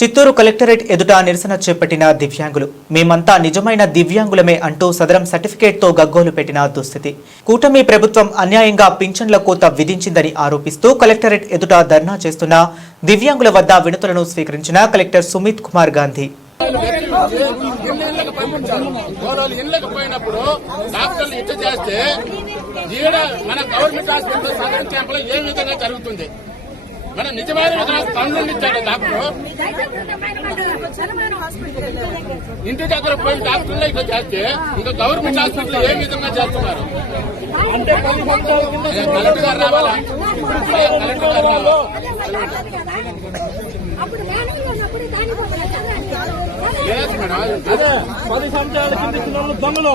Chittoor collectorate ఎదుట నిరసన చేపట్టిన దివ్యాంగులు మేమంతా నిజమైన దివ్యాంగులమే అంటూ సదరం సర్టిఫికేట్తో గగ్గోలు పెట్టిన దుస్థితి. కూటమి ప్రభుత్వం అన్యాయంగా పింఛన్ల కోత విధించిందని ఆరోపిస్తూ కలెక్టరేట్ ఎదుట ధర్నా చేస్తున్న దివ్యాంగుల వద్ద వినతులను స్వీకరించిన కలెక్టర్ సుమిత్ కుమార్ గాంధీ. మన నిజమైన పనులు ఇచ్చాడు డాక్టర్. ఇంటి దగ్గర పోయి డాక్టర్లు ఇట్లా చేస్తే ఇంకా గవర్నమెంట్ హాస్పిటల్ ఏ విధంగా చేస్తున్నారు అంటే కలెక్టర్ గారు రావాలా? కలెక్టర్ గారు రావాలా? లేదు మేడం, అదే 10 సంవత్సరాల కింద పిల్లలు దొంగలు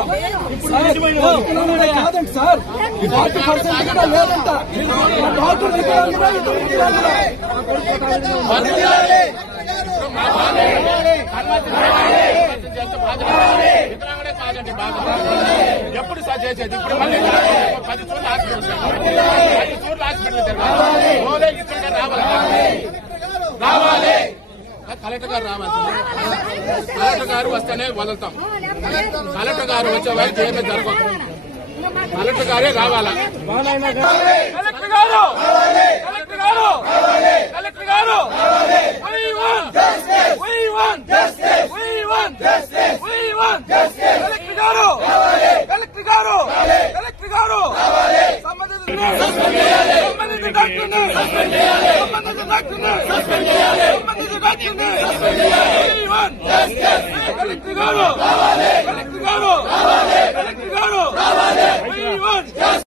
కాదండి. బాగా ఎప్పుడు సార్ చేసేది? ఇప్పుడు మళ్ళీ 10 చోట్ల హాస్పిటల్ రావాలి. కలెక్టర్ గారు రావాలి. కలెక్టర్ గారు వస్తేనే వదులుతాం. కలెక్టర్ గారు వచ్చే వరకు ఏమీ జరగదు. కలెక్టర్ గారే రావాలా? కలెక్టర్ గారు కలెక్టర్ గారు కలెక్టర్ గారు కలెక్టర్ గారు కలెక్టర్ గారు కలెక్టర్ గారు సంబంధిత డాక్టర్ని కలెక్టర్ గారు కలెక్టర్ గారు కలెక్టర్ గారు